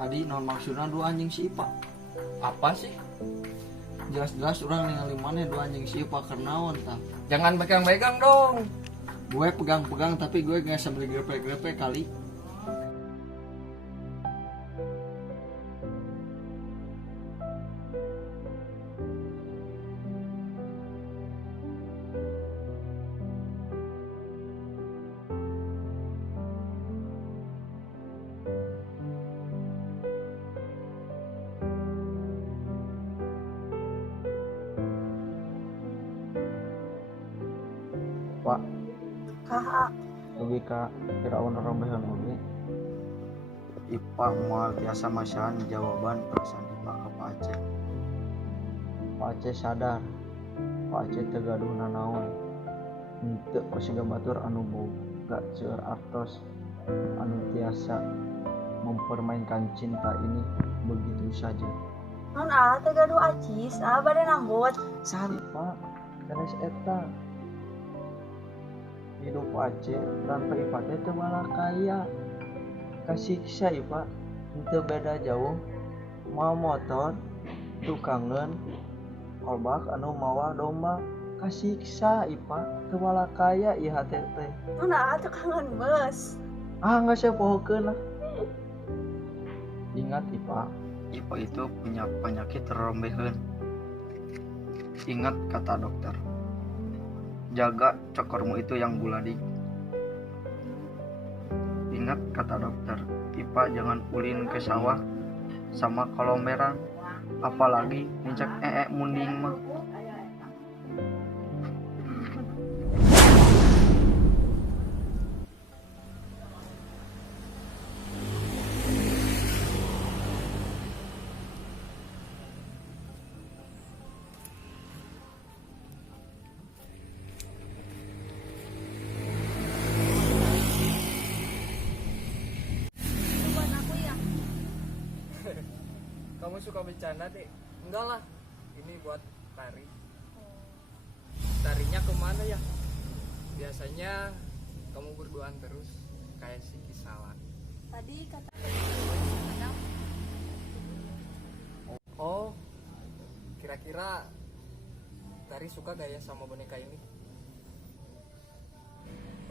Tadi non maksudna dua anjing si Ipa. Apa sih? Jelas-jelas orang ningali mana dua anjing si Ipa kernaon tah. Jangan pegang-pegang dong. Gue pegang-pegang tapi gue gak sambil grepe-grepe kali. Pak, Kakak, lebih ke Firaun rombongan ini. Ipa moal tiasa masyahan jawaban perasaan Ipa ke Pak Aceh. Pak Aceh sadar, Pak Aceh tegaduh nanaon. Henteu kusiga batur anu boga seueur artos anu tiasa mempermainkan cinta ini begitu saja. non teh gaduh acis, bade nambut. Sari Pak, sanes eta. Hidup Aceh tanpa Ipa teh teu malah kaya. Kasiksa Ipa, henteu beda jauh. Mau motor, tukangan, kolbak anu mawa domba. Kasiksa Ipa, teu malah kaya ieu hate teh. Non teh kangen bus. Geus pohokeun lah. Ingat Ipa, Ipa itu punya penyakit terombeheun. Ingat kata dokter. Jaga cokormu itu yang buladi. Ingat kata dokter, Ipa jangan ulin ke sawah sama kolomberan, apalagi nginjak munding mah. Itu buat aku ya. Kamu suka bercanda, Dek? Enggak lah. Ini buat Tari. Tarinya kemana ya? Biasanya kamu berduaan terus kayak si Kisalan. Tadi kata Oh, kira-kira Tari suka gak ya sama boneka ini?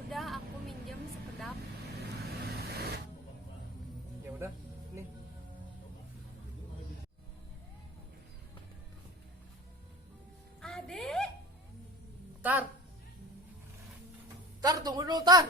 udah aku minjem sekedap. Ya udah, nih. Adek, Tar. Tar, tunggu dulu, Tar.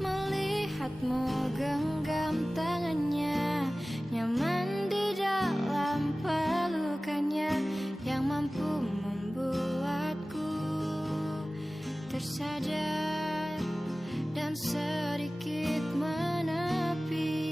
Melihatmu genggam tangannya, nyaman di dalam pelukannya yang mampu membuatku tersadar dan sedikit menepi.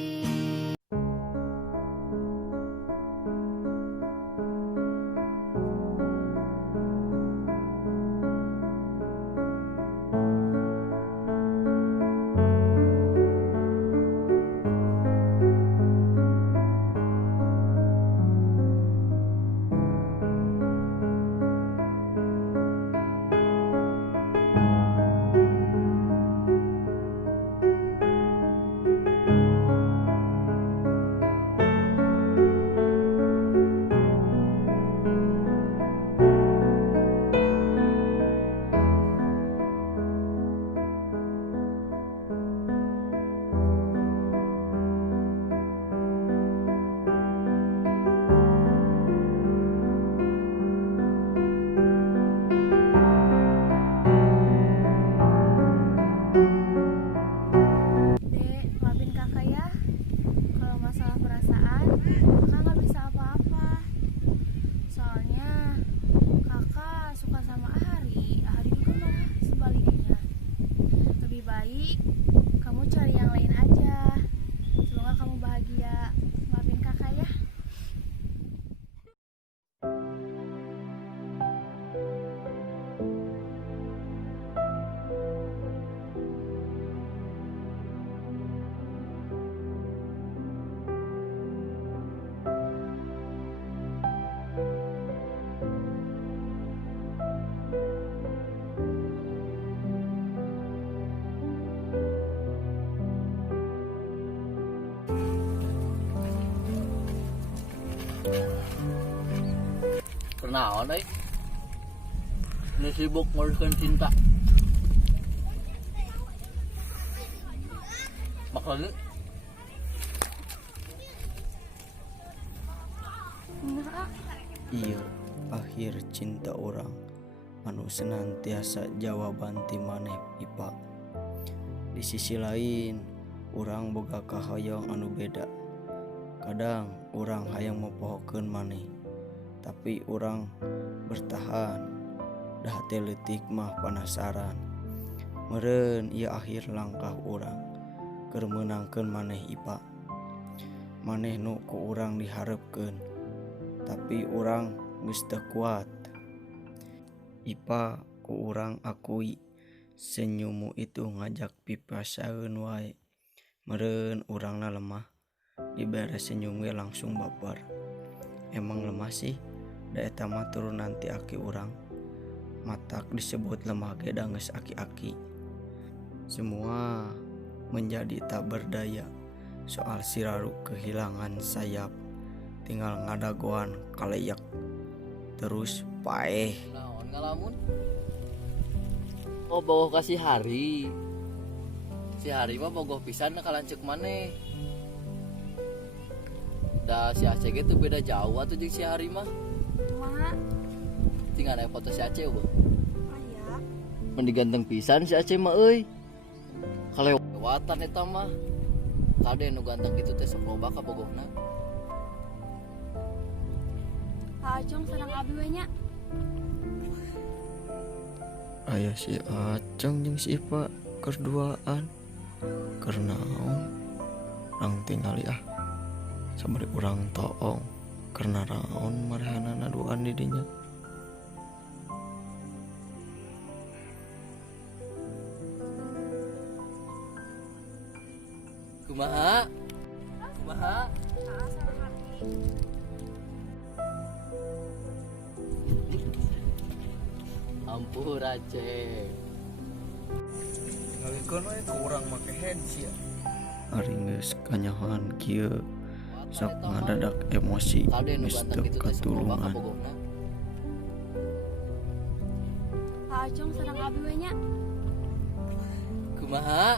naon ini sibuk ngurusin cinta maksudnya Iya akhir cinta orang anu senantiasa jawaban ti maneh Ipa. Di sisi lain orang boga kahayang anu beda. Kadang orang hayang mempohokeun maneh, tapi orang bertahan. Dah teh leutik mah penasaran. Meureun ieu akhir langkah orang keur meunangkeun maneh Ipa. Maneh nu ku urang diharepkeun, tapi orang geus teu kuat. Ipa ku urang akui senyummu itu ngajak pipasaeun wae. Meureun urangna lemah, dibere senyum we langsung baper. Emang lemah sih, da eta mah turunan ti aki urang. Matak disebut lemah ge da geus aki-aki. Semua menjadi tak berdaya soal Siraru kehilangan sayap. Tinggal ngadagoan kaleyak terus paeh. naon ngalamun bogoh kasih hari si hari mah bogoh pisan kalancek maneh da si Aceh gitu beda jauh atuh jeung si hari mah Mak, tinggal aya foto si Aceh eueuh aya. mun diganteng pisan si Aceh mah euy kalewatan eta mah kade nu ganteng kitu teh sok loba ka bogohna Kak Acong sareng abi we nya. Aya si Acong jeung si Ipa keur duaan. Keur naon? Urang tingali sabari urang toong. Keur naon marehanana duaan di dinya. kumaha ampun Aceh ngalikeun we ku urang make headset. Ari geus kanyahoan kieu sok ngadadak emosi kade nu geus ganteng teu kitu teh sok loba ka katulungan. bogohna Kak Acong sareng abi we nya. kumaha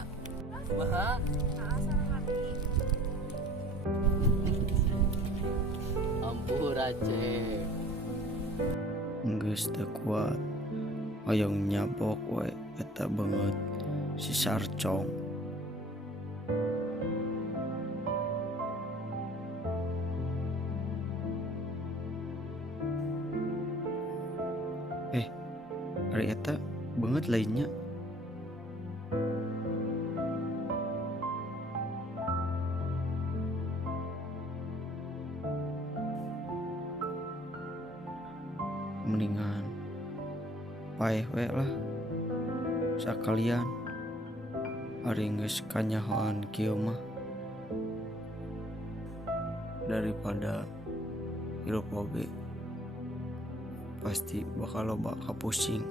ampun Aceh Geus teu kuat hoyong nyabok we eta beungeut si Sarcong. Ari eta beungeut lainnya. Mendingan paeh we lah sakalian ari geus kanyahoan kieu mah daripada hirup oge pasti bakal loba kapusing.